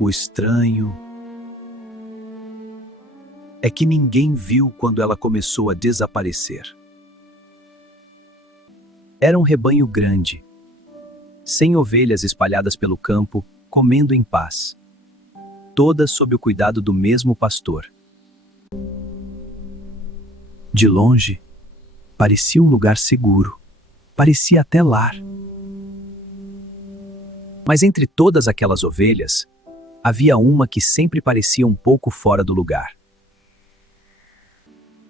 O estranho é que ninguém viu quando ela começou a desaparecer. Era um rebanho grande, 100 ovelhas espalhadas pelo campo, comendo em paz, todas sob o cuidado do mesmo pastor. De longe, parecia um lugar seguro, parecia até lar. Mas entre todas aquelas ovelhas, havia uma que sempre parecia um pouco fora do lugar.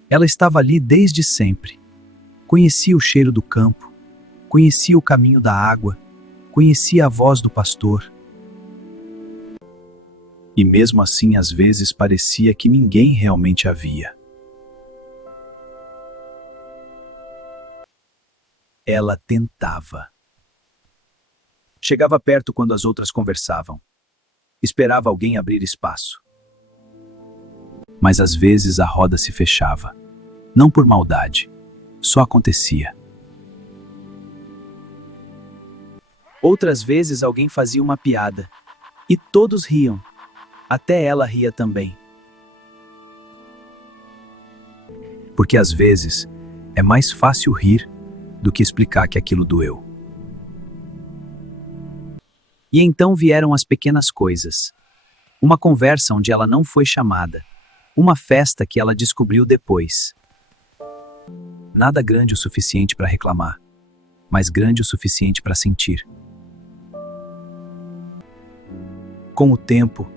Ela estava ali desde sempre. Conhecia o cheiro do campo, conhecia o caminho da água, conhecia a voz do pastor. E mesmo assim, às vezes, parecia que ninguém realmente a via. Ela tentava. Chegava perto quando as outras conversavam. Esperava alguém abrir espaço. Mas às vezes a roda se fechava. Não por maldade, só acontecia. Outras vezes alguém fazia uma piada. E todos riam. Até ela ria também. Porque às vezes é mais fácil rir do que explicar que aquilo doeu. E então vieram as pequenas coisas. Uma conversa onde ela não foi chamada. Uma festa que ela descobriu depois. Nada grande o suficiente para reclamar, mas grande o suficiente para sentir. Com o tempo,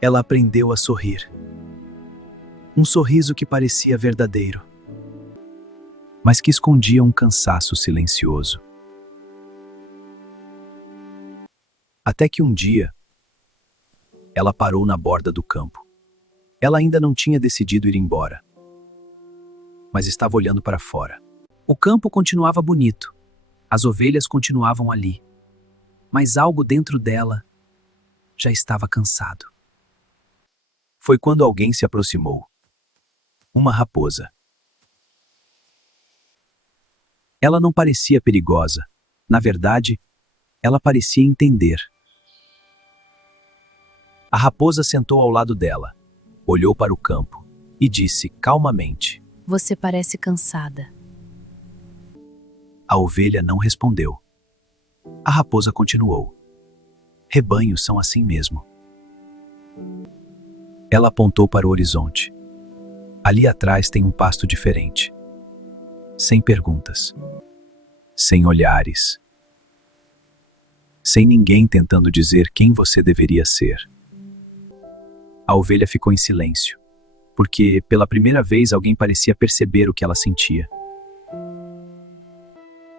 ela aprendeu a sorrir. Um sorriso que parecia verdadeiro, mas que escondia um cansaço silencioso. Até que um dia, ela parou na borda do campo. Ela ainda não tinha decidido ir embora, mas estava olhando para fora. O campo continuava bonito, as ovelhas continuavam ali, mas algo dentro dela já estava cansado. Foi quando alguém se aproximou. Uma raposa. Ela não parecia perigosa. Na verdade, ela parecia entender. A raposa sentou ao lado dela, olhou para o campo e disse calmamente: Você parece cansada. A ovelha não respondeu. A raposa continuou: Rebanhos são assim mesmo. Ela apontou para o horizonte. Ali atrás tem um pasto diferente. Sem perguntas. Sem olhares. Sem ninguém tentando dizer quem você deveria ser. A ovelha ficou em silêncio, porque pela primeira vez alguém parecia perceber o que ela sentia.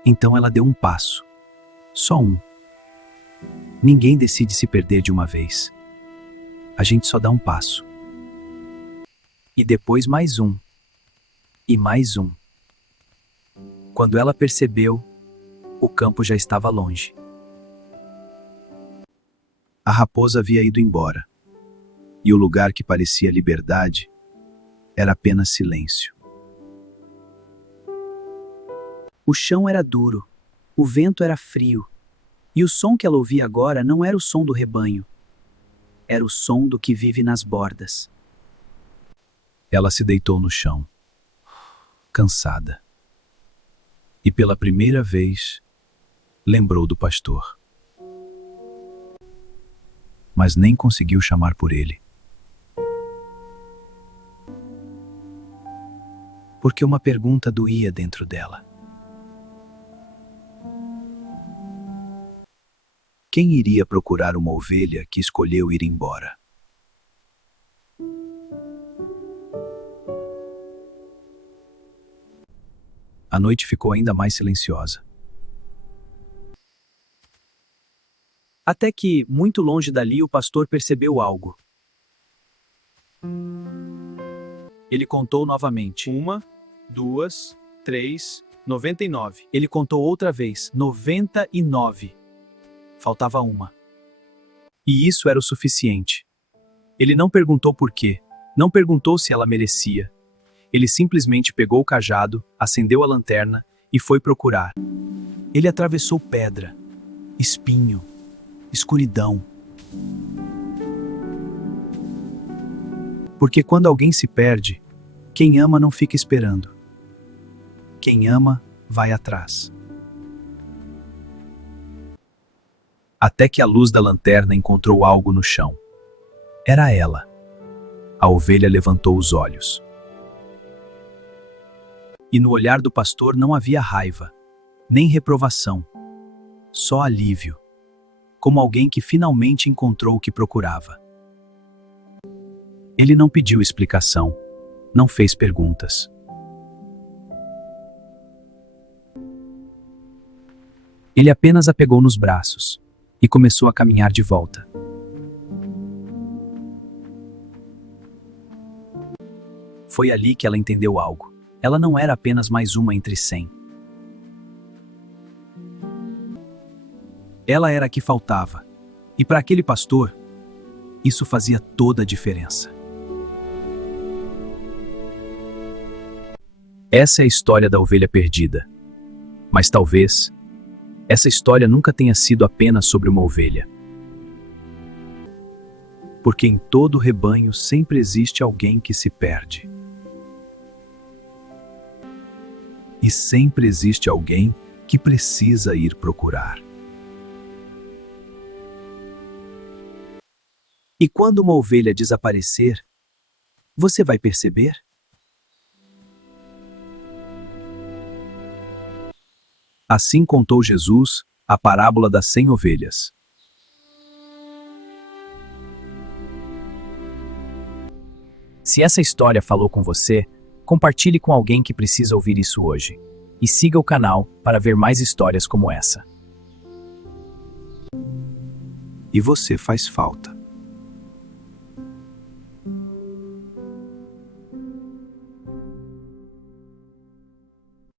Então ela deu um passo. Só um. Ninguém decide se perder de uma vez. A gente só dá um passo. E depois mais um. E mais um. Quando ela percebeu, o campo já estava longe. A raposa havia ido embora. E o lugar que parecia liberdade era apenas silêncio. O chão era duro, o vento era frio, e o som que ela ouvia agora não era o som do rebanho. Era o som do que vive nas bordas. Ela se deitou no chão, cansada. E pela primeira vez, lembrou do pastor. Mas nem conseguiu chamar por ele. Porque uma pergunta doía dentro dela. Quem iria procurar uma ovelha que escolheu ir embora? A noite ficou ainda mais silenciosa. Até que, muito longe dali, o pastor percebeu algo. Ele contou novamente. 1, 2, 3, 99. Ele contou outra vez. 99. Faltava uma. E isso era o suficiente. Ele não perguntou por quê. Não perguntou se ela merecia. Ele simplesmente pegou o cajado, acendeu a lanterna e foi procurar. Ele atravessou pedra, espinho, escuridão, Porque quando alguém se perde, quem ama não fica esperando. Quem ama, vai atrás. Até que a luz da lanterna encontrou algo no chão. Era ela. A ovelha levantou os olhos. E no olhar do pastor não havia raiva, nem reprovação, só alívio, como alguém que finalmente encontrou o que procurava. Ele não pediu explicação, não fez perguntas. Ele apenas a pegou nos braços e começou a caminhar de volta. Foi ali que ela entendeu algo. Ela não era apenas mais uma entre 100. Ela era a que faltava. E para aquele pastor, isso fazia toda a diferença. Essa é a história da ovelha perdida. Mas talvez essa história nunca tenha sido apenas sobre uma ovelha. Porque em todo rebanho sempre existe alguém que se perde. E sempre existe alguém que precisa ir procurar. E quando uma ovelha desaparecer, você vai perceber? Assim contou Jesus a parábola das 100 ovelhas. Se essa história falou com você, compartilhe com alguém que precisa ouvir isso hoje. E siga o canal para ver mais histórias como essa. E você faz falta.